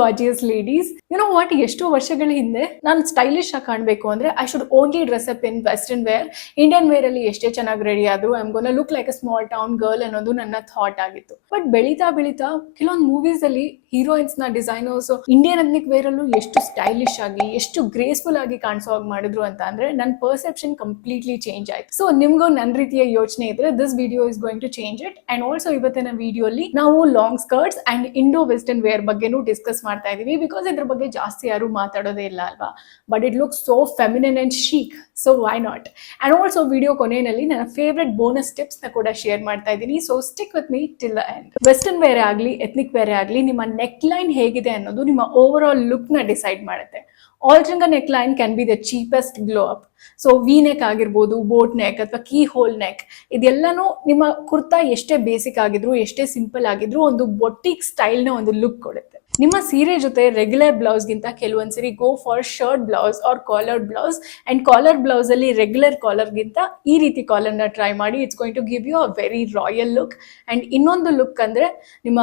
Gorgeous ladies. You know what, ಎಷ್ಟೋ ವರ್ಷಗಳ ಹಿಂದೆ ನಾನು ಸ್ಟೈಲಿಶ್ ಆಗಿ ಕಾಣಬೇಕು ಅಂದ್ರೆ I should only dress up in western wear. Indian wear ಅಲ್ಲಿ ಎಷ್ಟೇ ಚೆನ್ನಾಗಿ ರೆಡಿ ಆದ್ರು I am gonna look like a small town girl ಅನ್ನೋದು ನನ್ನ ಥಾಟ್ ಆಗಿತ್ತು. ಬಟ್ ಬೆಳೀತಾ ಬೆಳೀತಾ ಕೆಲವೊಂದು ಮೂವೀಸ್ ಅಲ್ಲಿ ಹೀರೋಯಿನ್ಸ್ ನ ಡಿಸೈನರ್ಸ್ ಇಂಡಿಯನ್ ಎಥ್ನಿಕ್ ವೇರ್ ಅಲ್ಲೂ ಎಷ್ಟು ಸ್ಟೈಲಿಶ್ ಆಗಿ ಎಷ್ಟು ಗ್ರೇಸ್ಫುಲ್ ಆಗಿ ಕಾಣಿಸೋ ಹಾಗೆ ಮಾಡಿದ್ರು ಅಂತ ಅಂದ್ರೆ ನನ್ನ ಪರ್ಸೆಪ್ಷನ್ ಕಂಪ್ಲೀಟ್ಲಿ ಚೇಂಜ್ ಆಯ್ತು. ಸೊ ನಿಮ್ಗೂ ನನ್ನ ರೀತಿಯ ಯೋಚನೆ ಇದ್ರೆ this video is going to change it. And also ಇವತ್ತಿನ ವಿಡಿಯೋಲಿ ನಾವು long skirts and Indo western wear ಬಗ್ಗೆನೂ ಡಿಸ್ಕಸ್ ಮಾಡ್ತಾ ಇದೀವಿ. ಬಿಕಾಸ್ ಇದ್ರ ಬಗ್ಗೆ ಜಾಸ್ತಿ ಯಾರು ಮಾತಾಡೋದೇ ಇಲ್ಲ ಅಲ್ವಾ. But it looks so feminine and seekh, so why not. And also video ಕೊನೆಯಲ್ಲಿ ನನ್ನ ಫೇವ್ರೆಟ್ ಬೋನಸ್ ಟಿಪ್ಸ್ ನ ಕೂಡ ಶೇರ್ ಮಾಡ್ತಾ ಇದ್ದೀನಿ. So stick with me till the end. Western wear ಆಗಲಿ ಎಥ್ನಿಕ್ ವೇರ್ ಆಗಲಿ ನಿಮ್ಮ ನೆಕ್ ಲೈನ್ ಹೇಗಿದೆ ಅನ್ನೋದು ನಿಮ್ಮ ಓವರ್ ಆಲ್ ಲುಕ್ ನ ಡಿಸೈಡ್ ಮಾಡುತ್ತೆ. Altering neckline can be the cheapest glow up. So V neck ಆಗಿರ್ಬೋದು, ಬೋಟ್ ನೆಕ್ ಅಥವಾ ಕೀ ಹೋಲ್ ನೆಕ್, ಇದೆಲ್ಲನೂ ನಿಮ್ಮ ಕುರ್ತಾ ಎಷ್ಟೇ ಬೇಸಿಕ್ ಆಗಿದ್ರು ಎಷ್ಟೇ ಸಿಂಪಲ್ ಆಗಿದ್ರು ಒಂದು ಬೊಟಿಕ್ ಸ್ಟೈಲ್ ನ ಒಂದು ಲುಕ್ ಕೊಡುತ್ತೆ. ನಿಮ್ಮ ಸೀರೆ ಜೊತೆ ರೆಗ್ಯುಲರ್ ಬ್ಲೌಸ್ ಗಿಂತ ಕೆಲವೊಂದ್ಸರಿ go for shirt blouse or collared blouse. And collar blouse ಅಲ್ಲಿ ರೆಗ್ಯುಲರ್ ಕಾಲರ್ ಗಿಂತ ಈ ರೀತಿ ಕಾಲರ್ ನ ಟ್ರೈ ಮಾಡಿ. It's going to give you a very royal look. And ಇನ್ನೊಂದು ಲುಕ್ ಅಂದ್ರೆ ನಿಮ್ಮ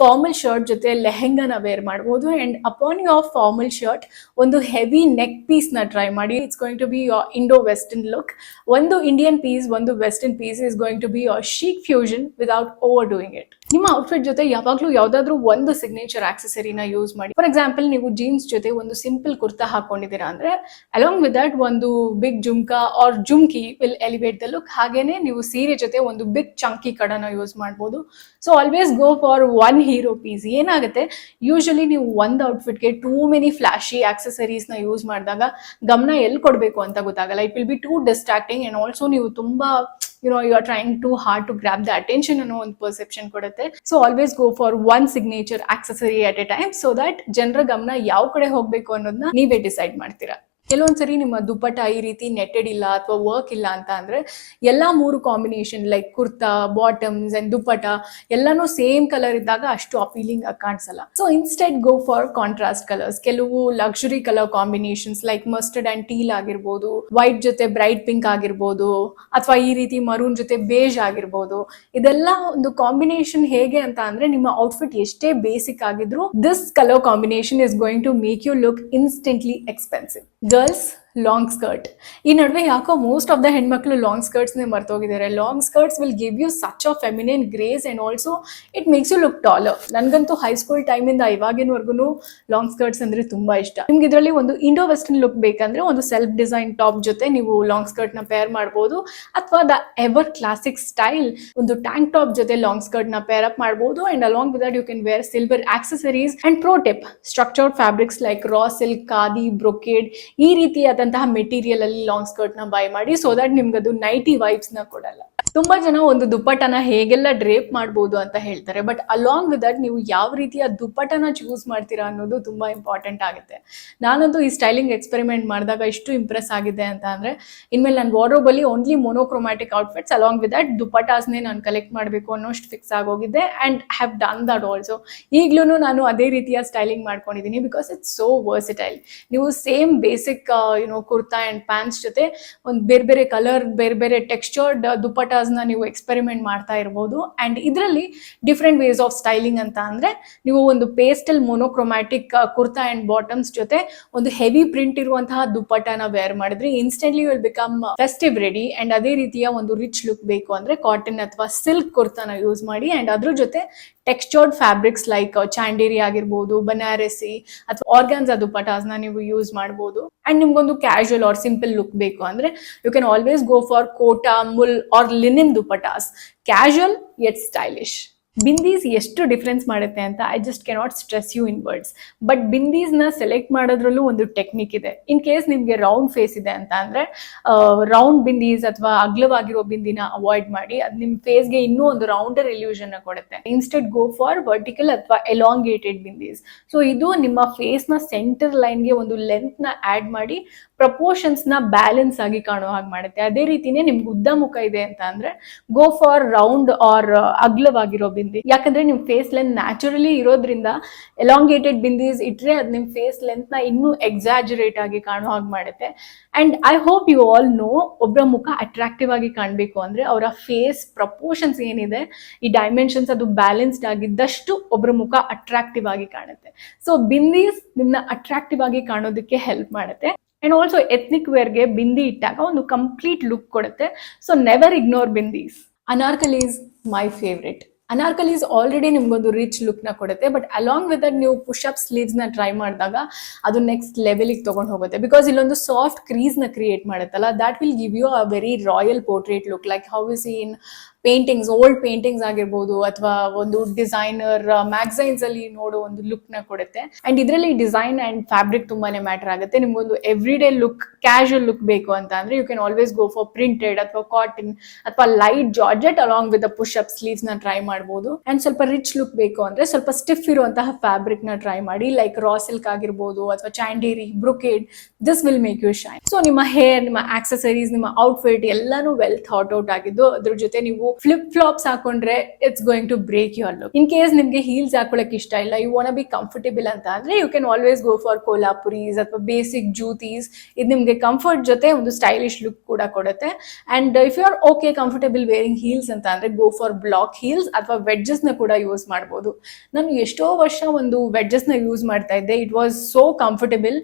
ಫಾರ್ಮಲ್ ಶರ್ಟ್ ಜೊತೆ ಲೆಹೆಂಗಾನ ವೇರ್ ಮಾಡಬಹುದು. And upon your formal shirt ಒಂದು ಹೆವಿ ನೆಕ್ ಪೀಸ್ ನ ಟ್ರೈ ಮಾಡಿ. It's going to be your Indo western look. ಒಂದು ಇಂಡಿಯನ್ ಪೀಸ್, ಒಂದು western piece is going to be your chic fusion without overdoing it. ನಿಮ್ಮ outfit ಜೊತೆ ಯಾವಾಗಲೂ ಯಾವ್ದಾದ್ರು ಒಂದು ಸಿಗ್ನೇಚರ್ ಆಕ್ಸೆಸರಿನ ಯೂಸ್ ಮಾಡಿ. ಫಾರ್ ಎಕ್ಸಾಂಪಲ್, ನೀವು ಜೀನ್ಸ್ ಜೊತೆ ಒಂದು ಸಿಂಪಲ್ ಕುರ್ತಾ ಹಾಕೊಂಡಿದ್ದೀರಾ ಅಂದ್ರೆ ಅಲಾಂಗ್ ವಿತ್ ದಟ್ ಒಂದು big jhumka or jhumki will elevate the look. ಹಾಗೇನೆ ನೀವು ಸೀರೆ ಜೊತೆ ಒಂದು ಬಿಗ್ ಚಂಕಿ ಕಡನ ಯೂಸ್ ಮಾಡ್ಬೋದು. So always go for one hero piece. ಏನಾಗುತ್ತೆ, ಯೂಶಲಿ ನೀವು ಒಂದು ಔಟ್ಫಿಟ್ಗೆ ಟೂ ಮೆನಿ ಫ್ಲಾಶಿ ಆಕ್ಸೆಸರೀಸ್ ನ ಯೂಸ್ ಮಾಡಿದಾಗ ಗಮನ ಎಲ್ಲಿ ಕೊಡಬೇಕು ಅಂತ ಗೊತ್ತಾಗಲ್ಲ. It will be too distracting. And also ನೀವು ತುಂಬಾ you are trying too hard to grab the attention ಅನ್ನೋ ಒಂದು ಪರ್ಸೆಪ್ಷನ್ ಕೊಡುತ್ತೆ. So always go for one signature accessory at A time, so that ಜನರ ಗಮನ ಯಾವ ಕಡೆ ಹೋಗ್ಬೇಕು ಅನ್ನೋದನ್ನ ನೀವೇ ಡಿಸೈಡ್ ಮಾಡ್ತೀರಾ. ಕೆಲವೊಂದ್ಸರಿ ನಿಮ್ಮ ದುಪ್ಪಟ್ಟ ಈ ರೀತಿ ನೆಟ್ಟೆಡ್ ಇಲ್ಲ ಅಥವಾ ವರ್ಕ್ ಇಲ್ಲ ಅಂತ ಅಂದ್ರೆ ಎಲ್ಲಾ ಮೂರು combination like kurta, bottoms and dupatta ಎಲ್ಲಾನು ಸೇಮ್ ಕಲರ್ ಇದ್ದಾಗ ಅಷ್ಟು ಅಪೀಲಿಂಗ್ ಆಗಿ ಕಾಣಿಸಲ್ಲ. So instead go for contrast colours. ಕೆಲವು luxury colour combinations like mustard and teal ಆಗಿರ್ಬೋದು, ವೈಟ್ ಜೊತೆ ಬ್ರೈಟ್ ಪಿಂಕ್ ಆಗಿರ್ಬೋದು, ಅಥವಾ ಈ ರೀತಿ ಮರೂನ್ ಜೊತೆ ಬೇಜ್ ಆಗಿರ್ಬೋದು. ಇದೆಲ್ಲ ಒಂದು ಕಾಂಬಿನೇಷನ್ ಹೇಗೆ ಅಂತ ಅಂದ್ರೆ ನಿಮ್ಮ ಔಟ್ಫಿಟ್ ಎಷ್ಟೇ ಬೇಸಿಕ್ ಆಗಿದ್ರು this colour combination is going to make you look instantly expensive. Girls, long skirt. ಈ ನಡುವೆ ಯಾಕೋ ಮೋಸ್ಟ್ ಆಫ್ ದ ಹೆಣ್ಮಕ್ಳು ಲಾಂಗ್ ಸ್ಕರ್ಟ್ಸ್ ಮರ್ತೋಗಿದ್ದಾರೆ. Long skirts will give you such a feminine grace and also it makes you look taller. ನನಗಂತೂ high school ಟೈಮಿಂದ ಇವಾಗಿನವರೆಗೂ long skirts ಅಂದ್ರೆ ತುಂಬಾ ಇಷ್ಟ. ನಿಮ್ಗೆ ಇದರಲ್ಲಿ ಒಂದು ಇಂಡೋ ವೆಸ್ಟರ್ನ್ ಲುಕ್ ಬೇಕಂದ್ರೆ ಒಂದು ಸೆಲ್ಫ್ ಡಿಸೈನ್ ಟಾಪ್ ಜೊತೆ ನೀವು ಲಾಂಗ್ ಸ್ಕರ್ಟ್ ನ ಪೇರ್ ಮಾಡಬಹುದು. ಅಥವಾ ದ ಎವರ್ ಕ್ಲಾಸಿಕ್ ಸ್ಟೈಲ್ ಒಂದು ಟ್ಯಾಂಕ್ ಟಾಪ್ ಜೊತೆ ಲಾಂಗ್ ಸ್ಕರ್ಟ್ ನ ಪೇರ್ ಅಪ್ ಮಾಡಬಹುದು. And along with that you can wear silver accessories. And pro tip, structured fabrics like raw silk, khadi, brocade ಈ ರೀತಿಯಾದಂತಹ material ಅಲ್ಲಿ ಲಾಂಗ್ ಸ್ಕರ್ಟ್ ನ buy ಮಾಡಿ. So that ನಿಮ್ಗೆ ಅದು ನೈಟಿ ವೈಬ್ಸ್ ನ ಕೊಡಲ್ಲ. ತುಂಬಾ ಜನ ಒಂದು ದುಪ್ಪಟ್ಟನ ಹೇಗೆಲ್ಲ ಡ್ರೇಪ್ ಮಾಡಬಹುದು ಅಂತ ಹೇಳ್ತಾರೆ. ಬಟ್ ಅಲಾಂಗ್ ವಿತ್ ದಟ್ ನೀವು ಯಾವ ರೀತಿಯ ದುಪ್ಪಟ್ಟನ ಚೂಸ್ ಮಾಡ್ತೀರಾ ಅನ್ನೋದು ತುಂಬಾ ಇಂಪಾರ್ಟೆಂಟ್ ಆಗುತ್ತೆ. ನಾನಂತೂ ಈ ಸ್ಟೈಲಿಂಗ್ ಎಕ್ಸ್ಪೆರಿಮೆಂಟ್ ಮಾಡಿದಾಗ ಇಷ್ಟು ಇಂಪ್ರೆಸ್ ಆಗಿದೆ ಅಂತ ಅಂದ್ರೆ ಇನ್ಮೇಲೆ ನನ್ನ ವಾರ್ಡ್ರೋಬ್ ಅಲ್ಲಿ only monochromatic outfits along with that ದುಪ್ಪಟಾಸ್ನೇ ನಾನು ಕಲೆಕ್ಟ್ ಮಾಡಬೇಕು ಅನ್ನೋಷ್ಟು ಫಿಕ್ಸ್ ಆಗೋಗಿದೆ. And have done that also. ಈಗ್ಲೂ ನಾನು ಅದೇ ರೀತಿಯ ಸ್ಟೈಲಿಂಗ್ ಮಾಡ್ಕೊಂಡಿದ್ದೀನಿ ಬಿಕಾಸ್ ಇಟ್ಸ್ ಸೋ ವರ್ಸಿಟೈಲ್. ನೀವು same basic kurta and pants ಜೊತೆ ಒಂದು ಬೇರೆ ಬೇರೆ ಕಲರ್, ಬೇರೆ ಬೇರೆ ಟೆಕ್ಸ್ಚರ್ಡ್ ದುಪ್ಪಟಾಸ್ನ ನೀವು ಎಕ್ಸ್ಪೆರಿಮೆಂಟ್ ಮಾಡ್ತಾ ಇರ್ಬೋದು. ಅಂಡ್ ಇದರಲ್ಲಿ ಡಿಫ್ರೆಂಟ್ ವೇಸ್ ಆಫ್ ಸ್ಟೈಲಿಂಗ್ ಅಂತ ಅಂದ್ರೆ ನೀವು ಒಂದು ಪೇಸ್ಟಲ್ ಮೊನೋಕ್ರೋಮ್ಯಾಟಿಕ್ ಕುರ್ತಾ ಅಂಡ್ ಬಾಟಮ್ಸ್ ಜೊತೆ ಒಂದು ಹೆವಿ ಪ್ರಿಂಟ್ ಇರುವಂತಹ ದುಪ್ಪಟ್ಟನ ವೇರ್ ಮಾಡಿದ್ರೆ instantly will become festive ready. And ಅದೇ ರೀತಿಯ ಒಂದು ರಿಚ್ ಲುಕ್ ಬೇಕು ಅಂದ್ರೆ ಕಾಟನ್ ಅಥವಾ ಸಿಲ್ಕ್ ಕುರ್ತಾನ ಯೂಸ್ ಮಾಡಿ. ಅಂಡ್ ಅದ್ರ ಜೊತೆ ಟೆಕ್ಸ್ಚರ್ಡ್ ಫ್ಯಾಬ್ರಿಕ್ಸ್ ಲೈಕ್ ಚಾಂಡೇರಿ ಆಗಿರ್ಬೋದು, ಬನಾರಸಿ ಅಥವಾ ಆರ್ಗಾನ್ಸಾ ದುಪ್ಪಟಾಸ್ನ ನೀವು ಯೂಸ್ ಮಾಡಬಹುದು. ಅಂಡ್ ನಿಮ್ಗೊಂದು ಕ್ಯಾಶುವಲ್ ಆರ್ ಸಿಂಪಲ್ ಲುಕ್ ಬೇಕು ಅಂದ್ರೆ you can always go for kota, mul or linen dupattas. Casual yet stylish. Bindis ಎಷ್ಟು ಡಿಫ್ರೆನ್ಸ್ ಮಾಡುತ್ತೆ ಅಂತ I just cannot stress you in words. But ಬಿಂದೀಸ್ನ ಸೆಲೆಕ್ಟ್ ಮಾಡೋದ್ರಲ್ಲೂ ಒಂದು ಟೆಕ್ನಿಕ್ ಇದೆ. ಇನ್ ಕೇಸ್ ನಿಮಗೆ ರೌಂಡ್ ಫೇಸ್ ಇದೆ ಅಂತ ಅಂದ್ರೆ ರೌಂಡ್ ಬಿಂದೀಸ್ ಅಥವಾ ಅಗ್ಲವಾಗಿರೋ ಬಿಂದಿನ ಅವಾಯ್ಡ್ ಮಾಡಿ. ಅದು ನಿಮ್ಮ ಫೇಸ್ಗೆ ಇನ್ನೂ ಒಂದು ರೌಂಡರ್ ಇಲ್ಯೂಷನ್ ಕೊಡುತ್ತೆ. ಇನ್ಸ್ಟೆಡ್ ಗೋ ಫಾರ್ ವರ್ಟಿಕಲ್ ಅಥವಾ ಎಲಾಂಗೇಟೆಡ್ ಬಿಂದೀಸ್. ಸೊ ಇದು ನಿಮ್ಮ ಫೇಸ್ನ ಸೆಂಟರ್ ಲೈನ್ಗೆ ಒಂದು ಲೆಂತ್ ನ ಆಡ್ ಮಾಡಿ ಪ್ರಪೋರ್ಷನ್ಸ್ ನ ಬ್ಯಾಲೆನ್ಸ್ ಆಗಿ ಕಾಣೋ ಹಾಗೆ ಮಾಡುತ್ತೆ. ಅದೇ ರೀತಿನೇ ನಿಮ್ಗೆ ಉದ್ದ ಮುಖ ಇದೆ ಅಂತ ಅಂದ್ರೆ ಗೋ ಫಾರ್ ರೌಂಡ್ ಆರ್ ಅಗ್ಲವಾಗಿರೋ ಬಿಂದಿ. ಯಾಕಂದ್ರೆ ನಿಮ್ ಫೇಸ್ ಲೆಂತ್ ನ್ಯಾಚುರಲಿ ಇರೋದ್ರಿಂದ ಎಲಾಂಗೇಟೆಡ್ ಬಿಂದೀಸ್ ಇಟ್ರೆ ಅದು ನಿಮ್ ಫೇಸ್ ಲೆಂತ್ ನ ಇನ್ನೂ ಎಕ್ಸಾಜುರೇಟ್ ಆಗಿ ಕಾಣೋ ಹಾಗೆ ಮಾಡುತ್ತೆ. And I hope you all know, ಒಬ್ಬರ ಮುಖ ಅಟ್ರಾಕ್ಟಿವ್ ಆಗಿ ಕಾಣಬೇಕು ಅಂದ್ರೆ ಅವರ ಫೇಸ್ ಪ್ರಪೋರ್ಷನ್ಸ್ ಏನಿದೆ, ಈ ಡೈಮೆನ್ಷನ್ಸ್ ಅದು ಬ್ಯಾಲೆನ್ಸ್ಡ್ ಆಗಿದ್ದಷ್ಟು ಒಬ್ಬರ ಮುಖ ಅಟ್ರಾಕ್ಟಿವ್ ಆಗಿ ಕಾಣುತ್ತೆ. ಸೊ ಬಿಂದೀಸ್ ನಿಮ್ನ ಅಟ್ರಾಕ್ಟಿವ್ ಆಗಿ ಕಾಣೋದಕ್ಕೆ ಹೆಲ್ಪ್ ಮಾಡುತ್ತೆ. ಅಂಡ್ ಆಲ್ಸೋ ಎಥ್ನಿಕ್ ವೇರ್ಗೆ ಬಿಂದಿ ಇಟ್ಟಾಗ ಒಂದು ಕಂಪ್ಲೀಟ್ ಲುಕ್ ಕೊಡುತ್ತೆ. So never ignore bindis. Anarkali is my favourite. Anarkalis already ನಿಮ್ಗೊಂದು ರಿಚ್ ಲುಕ್ ನ ಕೊಡುತ್ತೆ, ಬಟ್ ಅಲಾಂಗ್ ವಿತ್ ದಟ್ ನೀವು ಪುಷ್ ಅಪ್ ಸ್ಲೀವ್ಸ್ ನ ಟ್ರೈ ಮಾಡಿದಾಗ ಅದು ನೆಕ್ಸ್ಟ್ ಲೆವೆಲ್ಗೆ ತಗೊಂಡು ಹೋಗುತ್ತೆ. ಬಿಕಾಸ್ ಇಲ್ಲೊಂದು ಸಾಫ್ಟ್ ಕ್ರೀಸ್ ನ ಕ್ರಿಯೇಟ್ ಮಾಡುತ್ತಲ್ಲ, that will give you a very royal portrait look, like how is in paintings, old paintings ಆಗಿರ್ಬೋದು ಅಥವಾ ಒಂದು ಡಿಸೈನರ್ ಮ್ಯಾಗಝೈನ್ಸ್ ಅಲ್ಲಿ ನೋಡೋ ಒಂದು ಲುಕ್ ನ ಕೊಡುತ್ತೆ. ಅಂಡ್ ಇದರಲ್ಲಿ ಡಿಸೈನ್ ಅಂಡ್ ಫ್ಯಾಬ್ರಿಕ್ ತುಂಬಾನೇ ಮ್ಯಾಟರ್ ಆಗುತ್ತೆ. ನಿಮ್ಗೊಂದು every day look, casual look ಬೇಕು ಅಂತ ಅಂದ್ರೆ you can always go for printed ಅಥವಾ ಕಾಟನ್ ಅಥವಾ light georgette along with push up sleeves ನ ಟ್ರೈ ಮಾಡಬಹುದು. ಅಂಡ್ ಸ್ವಲ್ಪ ರಿಚ್ ಲುಕ್ ಬೇಕು ಅಂದ್ರೆ ಸ್ವಲ್ಪ ಸ್ಟಿಫ್ ಇರುವಂತಹ ಫ್ಯಾಬ್ರಿಕ್ ನ ಟ್ರೈ ಮಾಡಿ, ಲೈಕ್ ರಾ ಸಿಲ್ಕ್ ಆಗಿರ್ಬೋದು ಅಥವಾ Chanderi, brocade. This will make you shine. So ನಿಮ್ಮ ಹೇರ್, ನಿಮ್ಮ ಆಕ್ಸೆಸರೀಸ್, ನಿಮ್ಮ ಔಟ್ಫಿಟ್ ಎಲ್ಲಾನು ವೆಲ್ ಥಾಟ್ ಔಟ್ ಆಗಿದ್ದು, ಅದ್ರ ಜೊತೆ ನೀವು ಫ್ಲಿಪ್ ಫ್ಲಾಪ್ಸ್ ಹಾಕೊಂಡ್ರೆ it's going to break your look. In case ನಿಮ್ಗೆ ಹೀಲ್ಸ್ ಹಾಕೊಳಕ್ ಇಷ್ಟ ಇಲ್ಲ, ಯು ವಾಂಟ್ ಬಿ ಕಂಫರ್ಟೇಬಲ್ ಅಂತ ಅಂದ್ರೆ you can always go for Kolhapuris ಅಥವಾ ಬೇಸಿಕ್ ಜೂತೀಸ್. ಇದು ನಿಮ್ಗೆ ಕಂಫರ್ಟ್ ಜೊತೆ ಒಂದು ಸ್ಟೈಲಿಶ್ ಲುಕ್ ಕೂಡ ಕೊಡುತ್ತೆ. And if you are okay comfortable wearing heels ಅಂತ ಅಂದ್ರೆ ಗೋ ಫಾರ್ ಬ್ಲಾಕ್ ಹೀಲ್ಸ್ ಅಥವಾ ವೆಡ್ಜಸ್ ನ ಕೂಡ ಯೂಸ್ ಮಾಡಬಹುದು. ನಾನು ಎಷ್ಟೋ ವರ್ಷ ಒಂದು ವೆಡ್ಜಸ್ ನ ಯೂಸ್ ಮಾಡ್ತಾ ಇದ್ದೆ. It was so comfortable.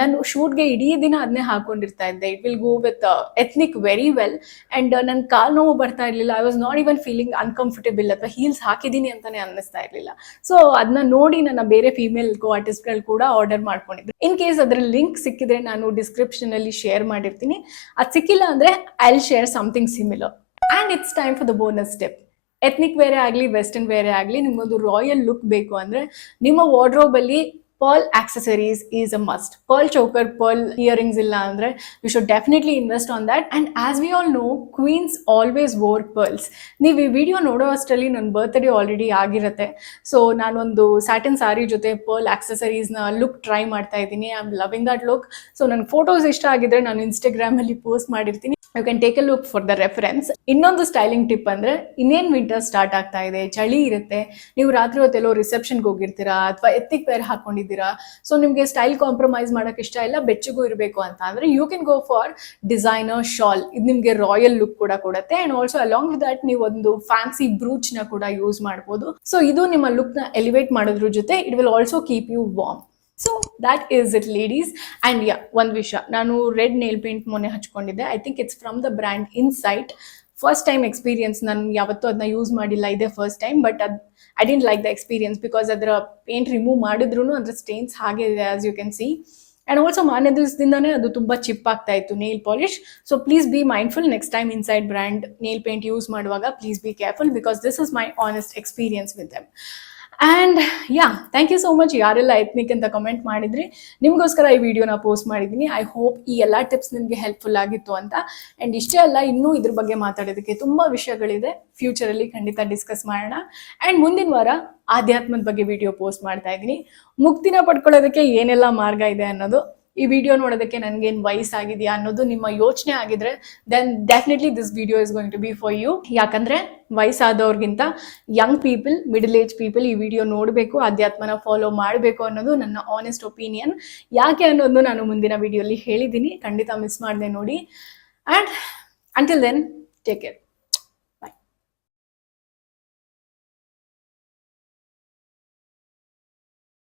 ನಾನು ಶೂಟ್ಗೆ ಇಡೀ ದಿನ ಅದನ್ನೇ ಹಾಕೊಂಡಿರ್ತಾ ಇದ್ದೆ. It will go with ethnic very well. And ನನ್ನ ಕಾಲ್ ನೋವು ಬರ್ತಾ ಇರ್ಲಿಲ್ಲ. I was not even feeling uncomfortable ಅಥವಾ ಹೀಲ್ಸ್ ಹಾಕಿದೀನಿ ಅಂತಾನೆ ಅನ್ನಿಸ್ತಾ ಇರ್ಲಿಲ್ಲ. ಸೊ ಅದನ್ನ ನೋಡಿ ನನ್ನ ಬೇರೆ ಫೀಮೇಲ್ ಕೋ ಆರ್ಟಿಸ್ಟ್ಗಳು ಕೂಡ ಆರ್ಡರ್ ಮಾಡ್ಕೊಂಡಿದ್ರು. ಇನ್ ಕೇಸ್ ಅದ್ರ ಲಿಂಕ್ ಸಿಕ್ಕಿದ್ರೆ ನಾನು ಡಿಸ್ಕ್ರಿಪ್ಷನ್ ಅಲ್ಲಿ ಶೇರ್ ಮಾಡಿರ್ತೀನಿ. ಅದು ಸಿಕ್ಕಿಲ್ಲ ಅಂದ್ರೆ I will share something similar. And it's time for the bonus step. Ethnic ವೇರೇ ಆಗಲಿ, ವೆಸ್ಟರ್ನ್ ವೇರೇ ಆಗಲಿ, ನಿಮ್ಗೊಂದು ರಾಯಲ್ ಲುಕ್ ಬೇಕು ಅಂದ್ರೆ ನಿಮ್ಮ ವಾರ್ಡ್ರೋಬ್ ಅಲ್ಲಿ pearl accessories is a must. Pearl choker, pearl earrings illa andre you should definitely invest on that. And as we all know, queens always wore pearls. ನೀವು ಈ video ನೋಡೋ ಅಷ್ಟರಲ್ಲಿ ನನ್ನ ಬರ್ತ್ಡೇ ಆಲ್ರೆಡಿ ಆಗಿರುತ್ತೆ. ಸೊ ನಾನೊಂದು satin sari ಜೊತೆ pearl ಆಕ್ಸೆಸರೀಸ್ನ look try ಮಾಡ್ತಾ ಇದ್ದೀನಿ. I am loving that look. So ನನ್ನ ಫೋಟೋಸ್ ಇಷ್ಟ ಆಗಿದ್ರೆ ನಾನು ಇನ್ಸ್ಟಾಗ್ರಾಮಲ್ಲಿ ಪೋಸ್ಟ್ ಮಾಡಿರ್ತೀನಿ. You can take a look for the reference. ಇನ್ನೊಂದು ಸ್ಟೈಲಿಂಗ್ ಟಿಪ್ ಅಂದ್ರೆ, ಇನ್ನೇನು ವಿಂಟರ್ ಸ್ಟಾರ್ಟ್ ಆಗ್ತಾ ಇದೆ, ಚಳಿ ಇರುತ್ತೆ, ನೀವು ರಾತ್ರಿ ಹೊತ್ತೆಲ್ಲೋ ರಿಸೆಪ್ಷನ್ಗೆ ಹೋಗಿರ್ತೀರಾ ಅಥವಾ ಎತ್ತಿಕ್ ವೇರ್ ಹಾಕೊಂಡಿದ್ದೀರಾ, ಸೊ ನಿಮಗೆ ಸ್ಟೈಲ್ ಕಾಂಪ್ರಮೈಸ್ ಮಾಡಕ್ ಇಷ್ಟ ಇಲ್ಲ, ಬೆಚ್ಚಗೂ ಇರಬೇಕು ಅಂತ ಅಂದ್ರೆ you can go for designer shawl. ಇದು ನಿಮಗೆ ರಾಯಲ್ ಲುಕ್ ಕೂಡ ಕೊಡುತ್ತೆ. And also along with that ನೀವು ಒಂದು ಫ್ಯಾನ್ಸಿ ಬ್ರೂಚ್ ನ ಕೂಡ ಯೂಸ್ ಮಾಡಬಹುದು. ಸೊ ಇದು ನಿಮ್ಮ ಲುಕ್ ನ ಎಲಿವೇಟ್ ಮಾಡೋದ್ರ ಜೊತೆ it will also keep you warm. So that is it ladies. And yeah, ಒಂದು ವಿಷಯ, ನಾನು ರೆಡ್ ನೇಲ್ ಪೇಂಟ್ ಮೊನ್ನೆ ಹಚ್ಕೊಂಡಿದ್ದೆ. I think it's from the brand Insight. First time experience, ನಾನು ಯಾವತ್ತೂ ಅದನ್ನ ಯೂಸ್ ಮಾಡಿಲ್ಲ, ಇದೆ ಫಸ್ಟ್ ಟೈಮ್. ಬಟ್ ಅದು I didn't like the experience because ಅದರ ಪೇಂಟ್ ರಿಮೂವ್ ಮಾಡಿದ್ರು ಅದರ ಸ್ಟೇನ್ಸ್ ಹಾಗೆ ಇದೆ, as you can see. And also ಮಾರನೇ ದಿವಸದಿಂದಾನೇ ಅದು ತುಂಬ ಚಿಪ್ ಆಗ್ತಾ ಇತ್ತು nail polish. So please be mindful next time Insight brand nail paint use ಮಾಡುವಾಗ. Please be careful because this is my honest experience with them. And yeah, thank you so much ಯಾರೆಲ್ಲ ethnic ಅಂತ comment ಮಾಡಿದ್ರಿ. ನಿಮಗೋಸ್ಕರ ಈ ವಿಡಿಯೋನ post ಮಾಡಿದ್ದೀನಿ. I hope ಈ ಎಲ್ಲ ಟಿಪ್ಸ್ ನಿಮಗೆ ಹೆಲ್ಪ್ಫುಲ್ ಆಗಿತ್ತು ಅಂತ. ಆ್ಯಂಡ್ ಇಷ್ಟೇ ಅಲ್ಲ, ಇನ್ನೂ ಇದ್ರ ಬಗ್ಗೆ ಮಾತಾಡೋದಕ್ಕೆ ತುಂಬ ವಿಷಯಗಳಿದೆ. ಫ್ಯೂಚರಲ್ಲಿ ಖಂಡಿತ ಡಿಸ್ಕಸ್ ಮಾಡೋಣ. ಆ್ಯಂಡ್ ಮುಂದಿನ ವಾರ ಆಧ್ಯಾತ್ಮದ ಬಗ್ಗೆ ವಿಡಿಯೋ ಪೋಸ್ಟ್ ಮಾಡ್ತಾ ಇದ್ದೀನಿ. ಮುಕ್ತಿನ ಪಡ್ಕೊಳ್ಳೋದಕ್ಕೆ ಏನೆಲ್ಲ ಮಾರ್ಗ ಇದೆ ಅನ್ನೋದು. ಈ ವಿಡಿಯೋ ನೋಡೋದಕ್ಕೆ ನನಗೇನು ವಯಸ್ಸಾಗಿದೆಯಾ ಅನ್ನೋದು ನಿಮ್ಮ ಯೋಚನೆ ಆಗಿದ್ರೆ then definitely this video is going to be for you. ಯಾಕಂದರೆ ವಯಸ್ಸಾದವ್ರಿಗಿಂತ young people, middle age people ಈ ವಿಡಿಯೋ ನೋಡಬೇಕು, ಅಧ್ಯಾತ್ಮನ ಫಾಲೋ ಮಾಡಬೇಕು ಅನ್ನೋದು ನನ್ನ ಆನೆಸ್ಟ್ ಒಪಿನಿಯನ್. ಯಾಕೆ ಅನ್ನೋದು ನಾನು ಮುಂದಿನ ವಿಡಿಯೋಲಿ ಹೇಳಿದ್ದೀನಿ. ಖಂಡಿತ ಮಿಸ್ ಮಾಡದೆ ನೋಡಿ. And until then, take care.